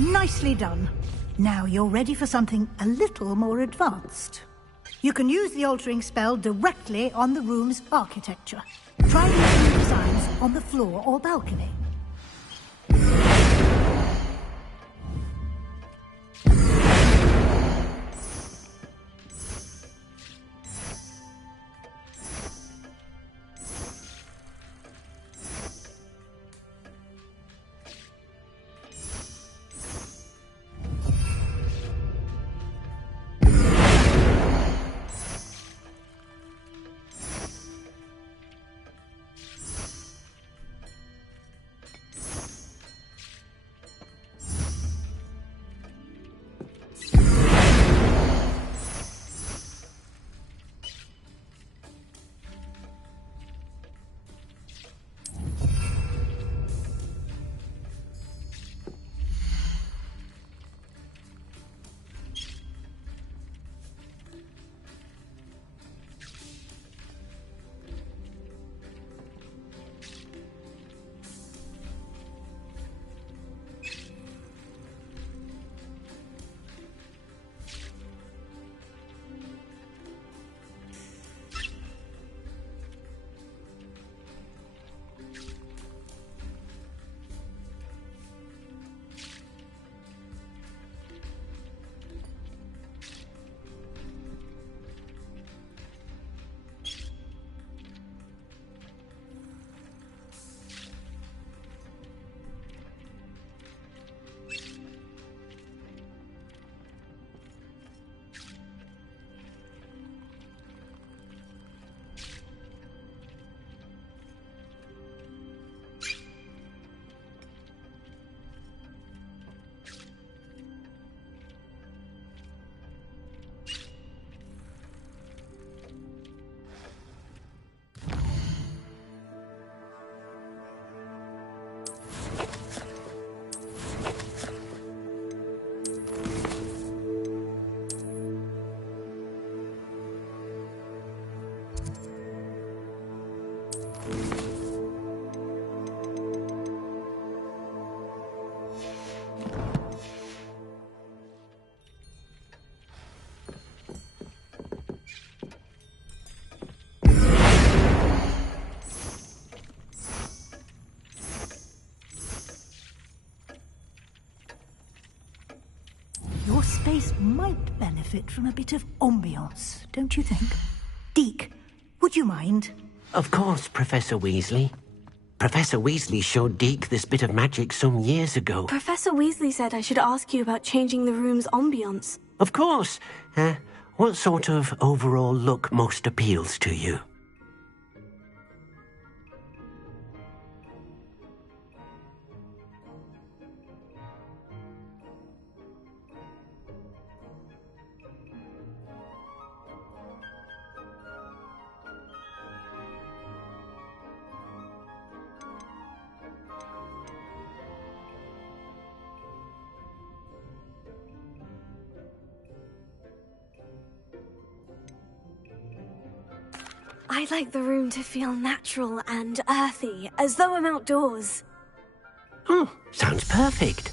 Nicely done. Now you're ready for something a little more advanced. You can use the altering spell directly on the room's architecture. Try using the designs on the floor or balcony. Your space might benefit from a bit of ambiance, don't you think? Deke, would you mind? Of course, Professor Weasley. Professor Weasley showed Deke this bit of magic some years ago. Professor Weasley said I should ask you about changing the room's ambiance. Of course. What sort of overall look most appeals to you? I'd like the room to feel natural and earthy, as though I'm outdoors. Oh, sounds perfect.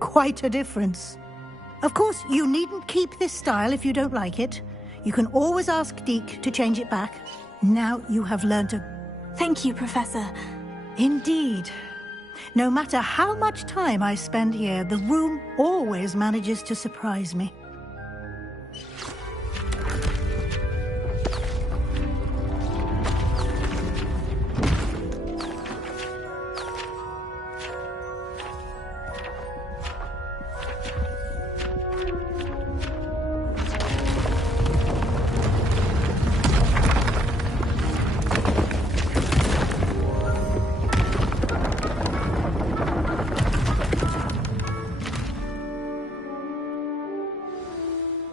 Quite a difference. Of course, you needn't keep this style if you don't like it. You can always ask Deke to change it back. Now you have learned to... Thank you, Professor. Indeed. No matter how much time I spend here, the room always manages to surprise me.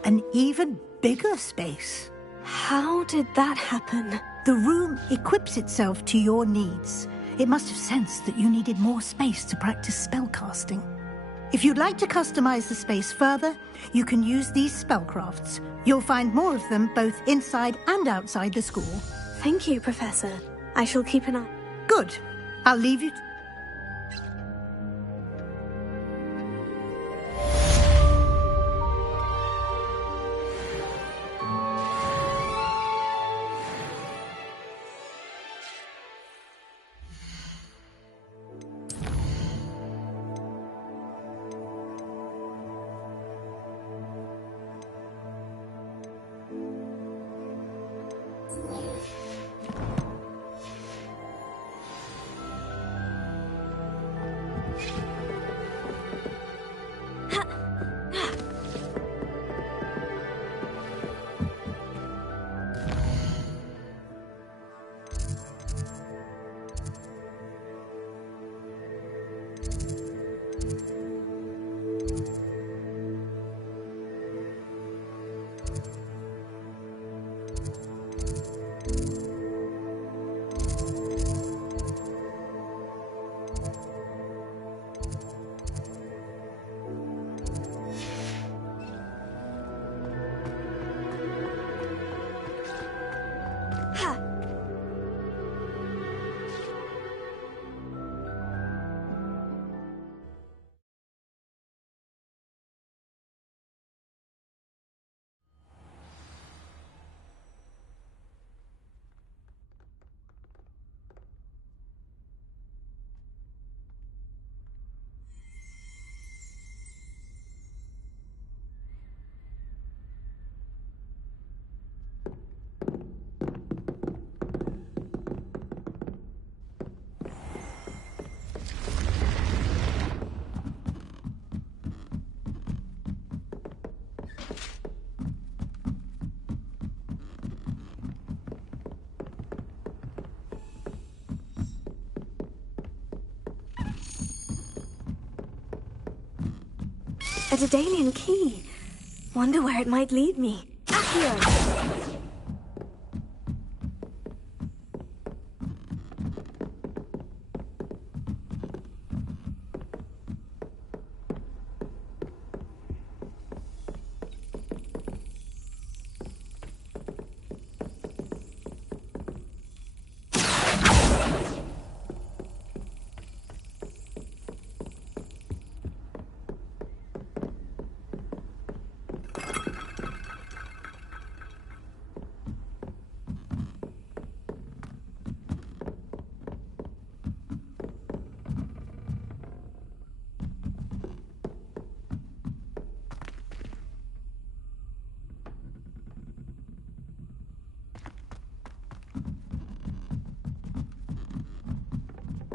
An even bigger space. How did that happen? The room equips itself to your needs. It must have sensed that you needed more space to practice spellcasting. If you'd like to customize the space further, you can use these spellcrafts. You'll find more of them both inside and outside the school. Thank you, Professor. I shall keep an eye. Good. I'll leave you... A Daedalian key. Wonder where it might lead me. Accio!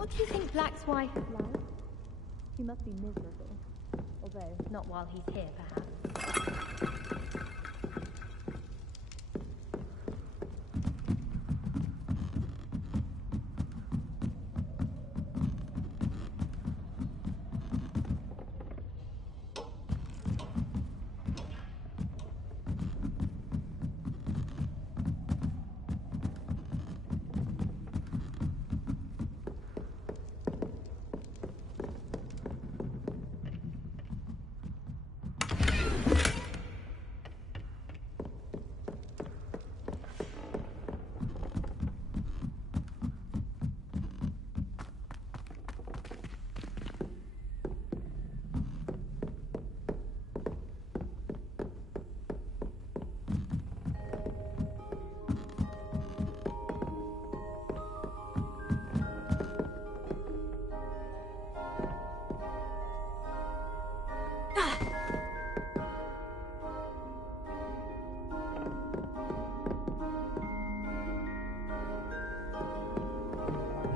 What do you think Black's wife is like? She must be miserable. Although, not while he's here, perhaps.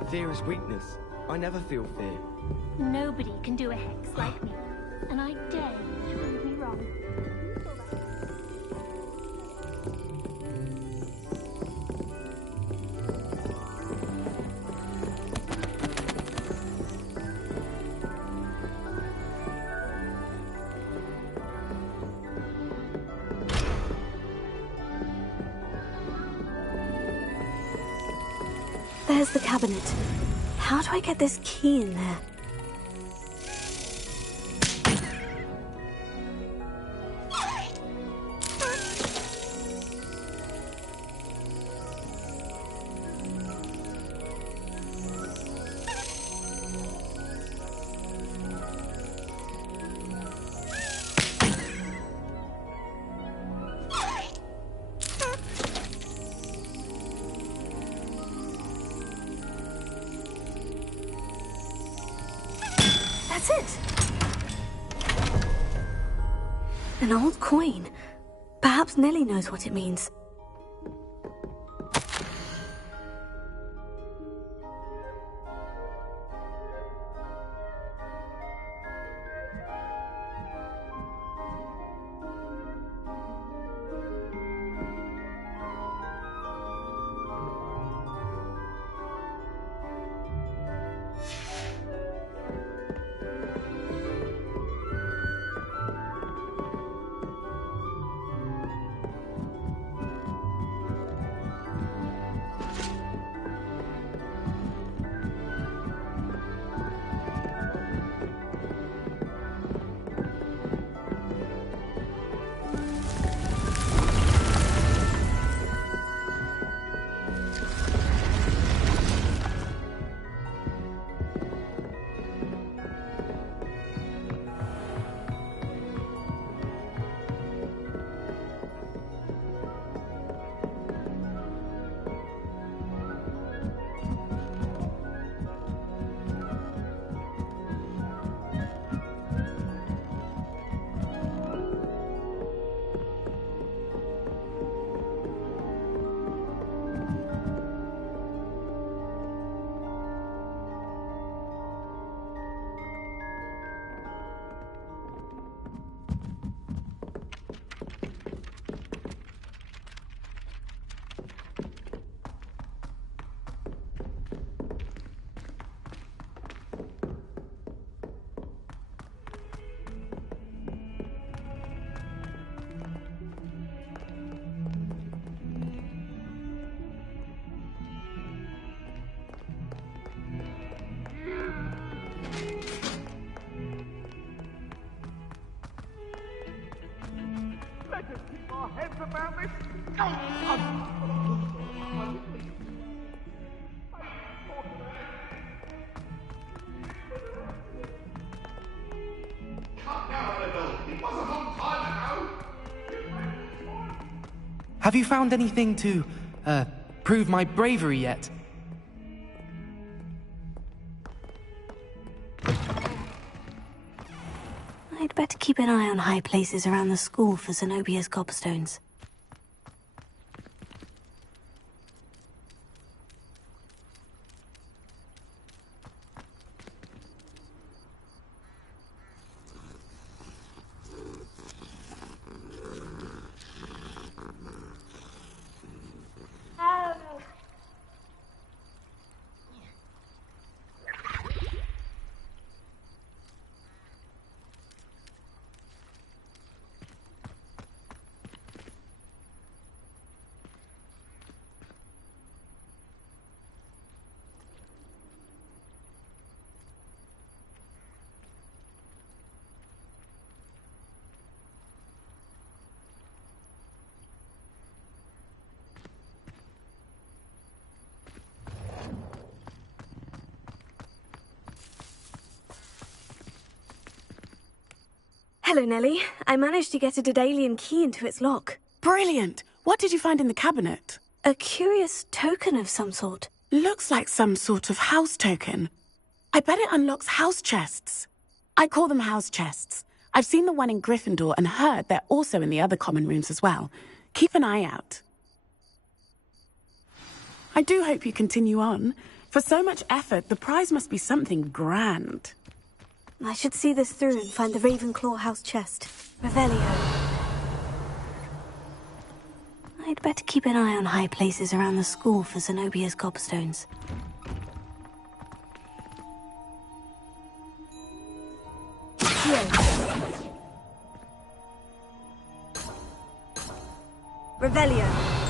Fear is weakness. I never feel fear. Nobody can do a hex like me. And I dare you to prove me wrong. There's the cabinet. How do I get this key in there? That's it! An old coin. Perhaps Nellie knows what it means. Let us keep our heads about this. Have you found anything to, prove my bravery yet? I'd better keep an eye on high places around the school for Zenobia's gobstones. Hello, Nellie. I managed to get a Daedalian key into its lock. Brilliant! What did you find in the cabinet? A curious token of some sort. Looks like some sort of house token. I bet it unlocks house chests. I call them house chests. I've seen the one in Gryffindor and heard they're also in the other common rooms as well. Keep an eye out. I do hope you continue on. For so much effort, the prize must be something grand. I should see this through and find the Ravenclaw house chest. Revelio. I'd better keep an eye on high places around the school for Zenobia's gobstones. Revelio.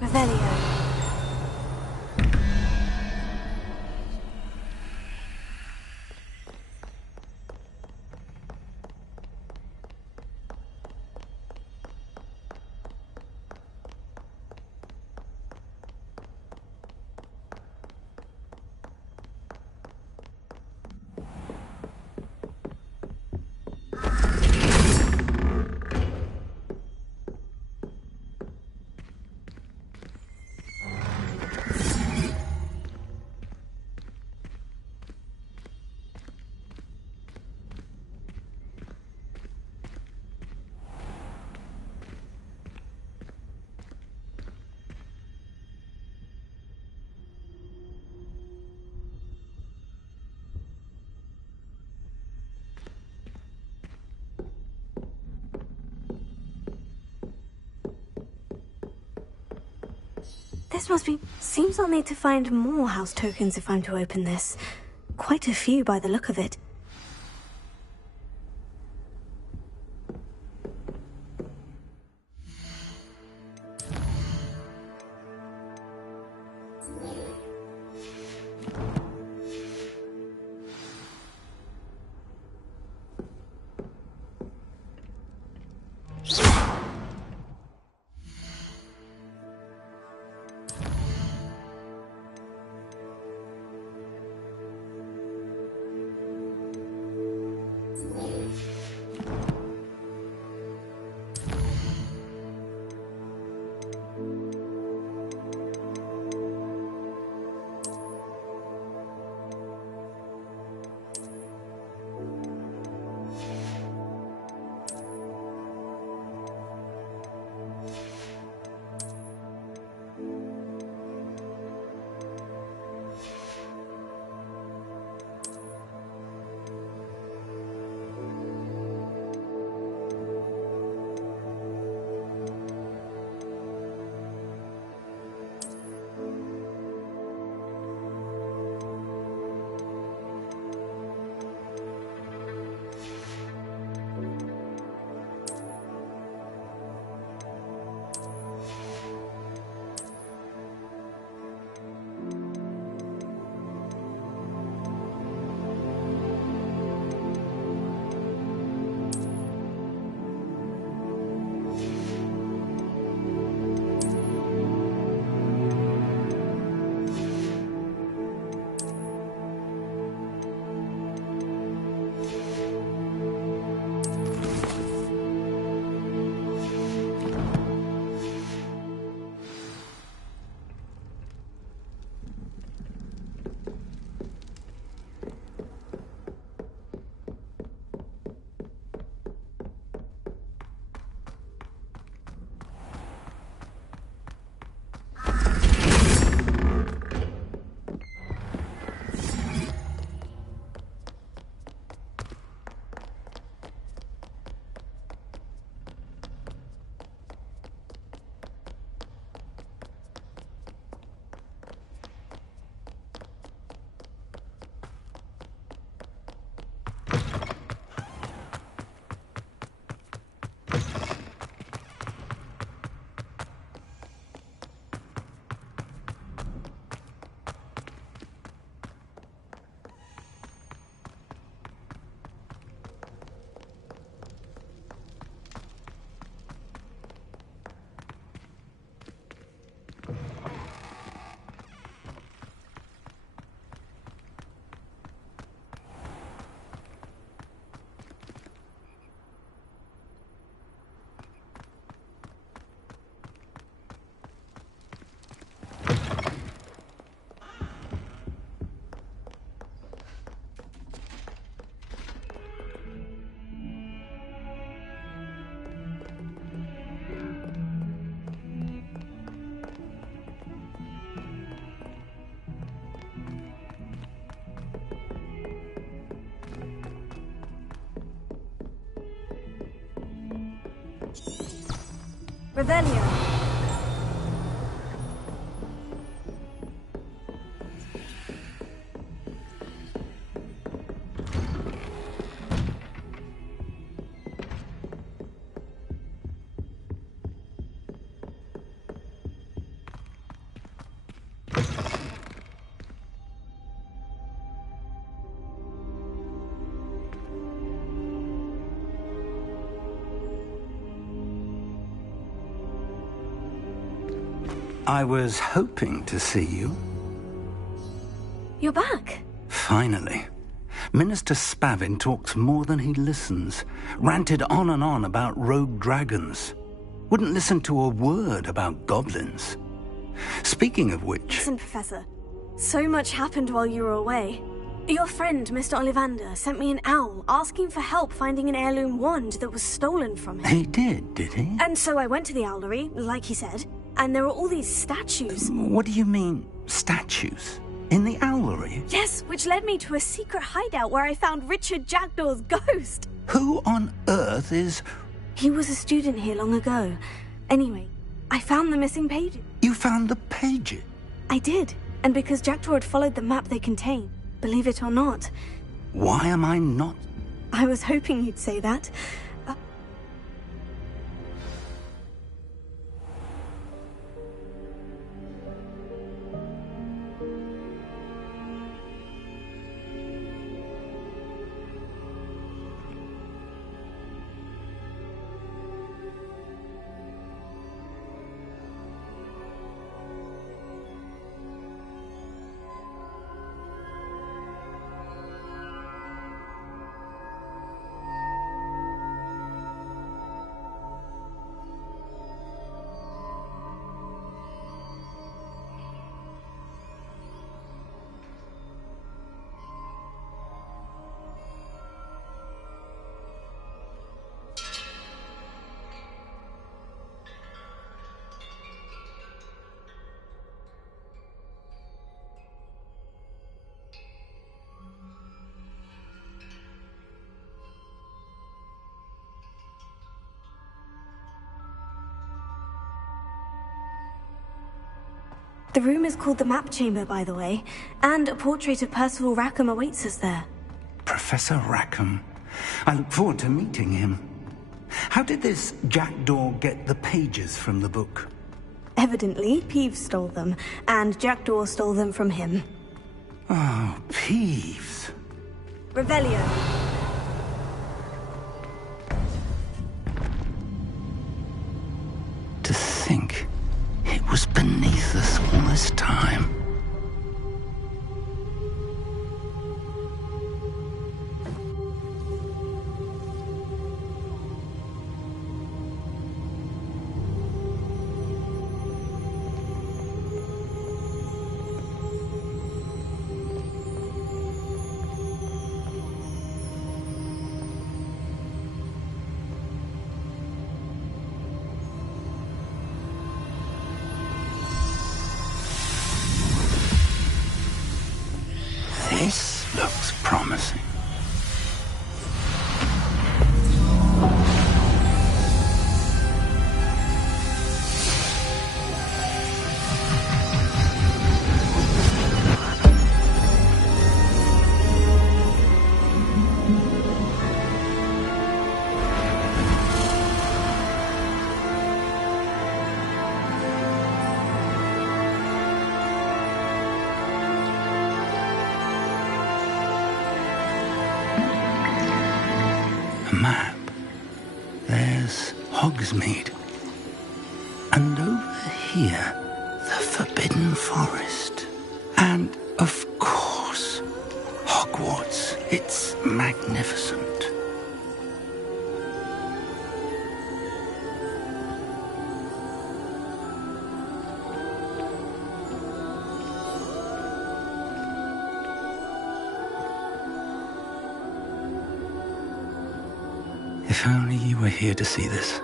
Revelio. Seems I'll need to find more house tokens if I'm to open this. Quite a few by the look of it. Revelio. I was hoping to see you. You're back. Finally. Minister Spavin talks more than he listens. Ranted on and on about rogue dragons. Wouldn't listen to a word about goblins. Speaking of which... Listen, Professor. So much happened while you were away. Your friend, Mr. Ollivander, sent me an owl asking for help finding an heirloom wand that was stolen from him. He did he? And so I went to the owlery, like he said, and there were all these statues. What do you mean, statues? In the owlery? Yes, which led me to a secret hideout where I found Richard Jackdaw's ghost. Who on earth is... He was a student here long ago. Anyway, I found the missing pages. You found the pages? I did, and because Jackdaw had followed the map they contain, believe it or not. Why am I not... I was hoping you'd say that. The room is called the Map Chamber, by the way, and a portrait of Percival Rackham awaits us there. Professor Rackham. I look forward to meeting him. How did this Jackdaw get the pages from the book? Evidently, Peeves stole them, and Jackdaw stole them from him. Oh, Peeves. Revelio. To think it was beneath us all this time. This looks promising. Map. There's Hogsmeade. And over here, the Forbidden Forest. And, of course, Hogwarts. It's magnificent. If only you were here to see this.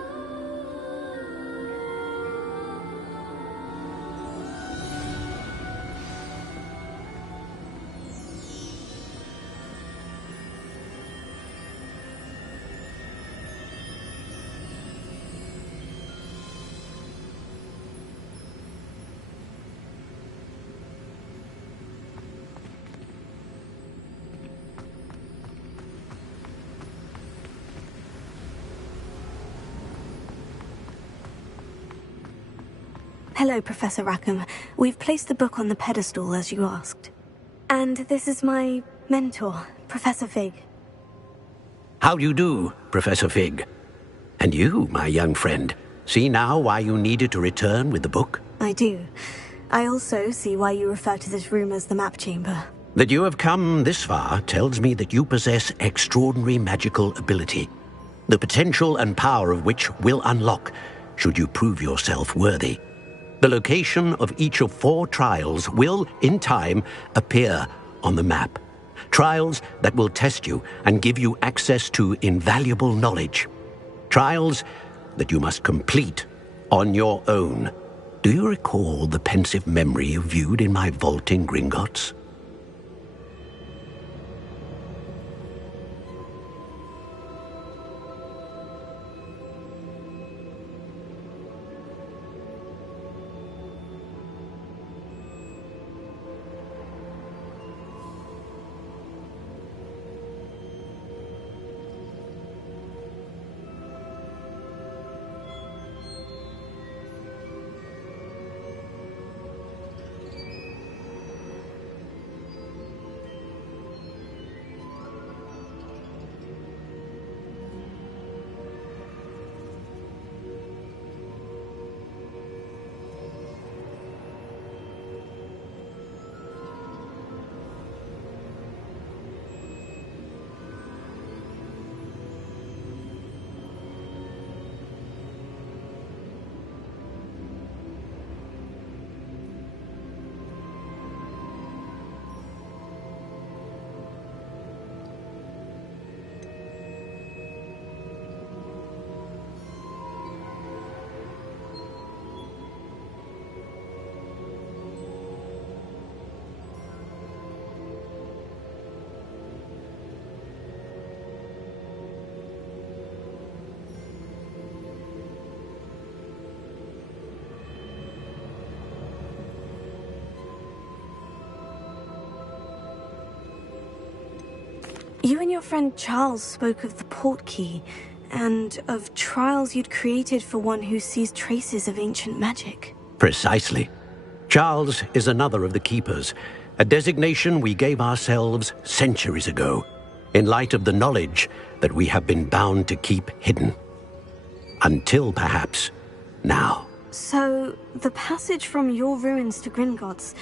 Hello, Professor Rackham. We've placed the book on the pedestal as you asked. And this is my mentor, Professor Fig. How do you do, Professor Fig? And you, my young friend, see now why you needed to return with the book? I do. I also see why you refer to this room as the map chamber. That you have come this far tells me that you possess extraordinary magical ability, the potential and power of which will unlock should you prove yourself worthy. The location of each of 4 trials will, in time, appear on the map. Trials that will test you and give you access to invaluable knowledge. Trials that you must complete on your own. Do you recall the pensive memory you viewed in my vault in Gringotts? You and your friend Charles spoke of the portkey, and of trials you'd created for one who sees traces of ancient magic. Precisely. Charles is another of the Keepers, a designation we gave ourselves centuries ago, in light of the knowledge that we have been bound to keep hidden. Until, perhaps, now. So, the passage from your ruins to Gringotts,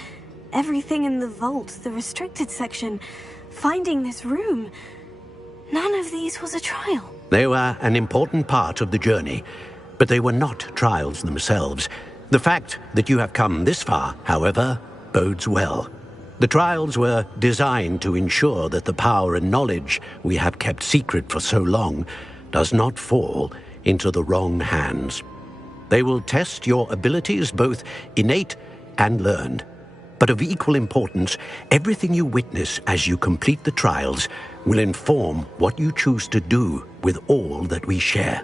everything in the vault, the restricted section, finding this room, none of these was a trial. They were an important part of the journey, but they were not trials themselves. The fact that you have come this far, however, bodes well. The trials were designed to ensure that the power and knowledge we have kept secret for so long does not fall into the wrong hands. They will test your abilities, both innate and learned. But of equal importance, everything you witness as you complete the trials will inform what you choose to do with all that we share.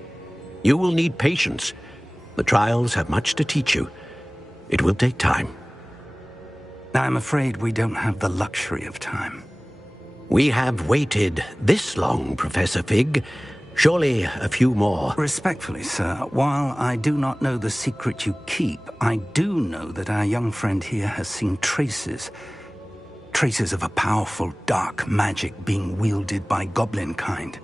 You will need patience. The trials have much to teach you. It will take time. I'm afraid we don't have the luxury of time. We have waited this long, Professor Fig. Surely a few more. Respectfully, sir, while I do not know the secret you keep, I do know that our young friend here has seen traces of a powerful dark magic being wielded by goblin kind.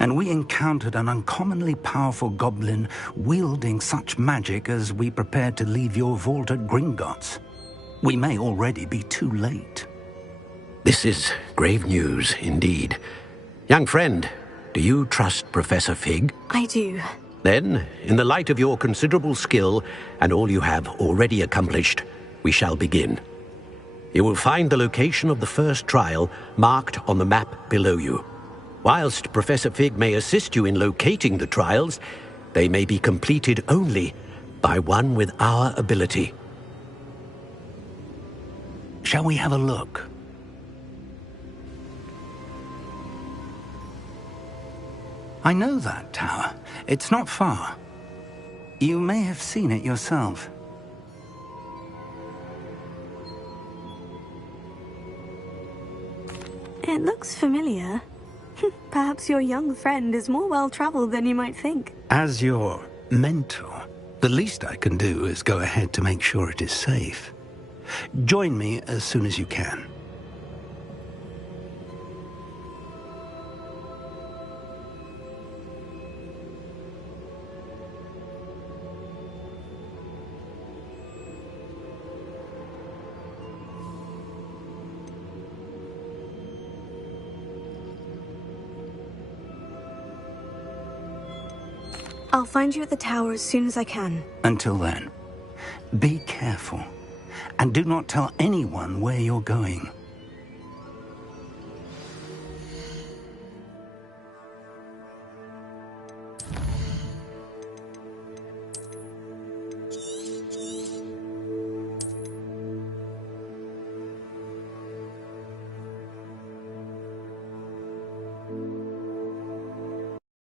And we encountered an uncommonly powerful goblin wielding such magic as we prepared to leave your vault at Gringotts. We may already be too late. This is grave news indeed. Young friend, do you trust Professor Fig? I do. Then, in the light of your considerable skill and all you have already accomplished, we shall begin. You will find the location of the first trial marked on the map below you. Whilst Professor Fig may assist you in locating the trials, they may be completed only by one with our ability. Shall we have a look? I know that tower. It's not far. You may have seen it yourself. It looks familiar. Perhaps your young friend is more well-traveled than you might think. As your mentor, The least I can do is go ahead to make sure it is safe. Join me as soon as you can. I'll find you at the tower as soon as I can. Until then, be careful, and do not tell anyone where you're going.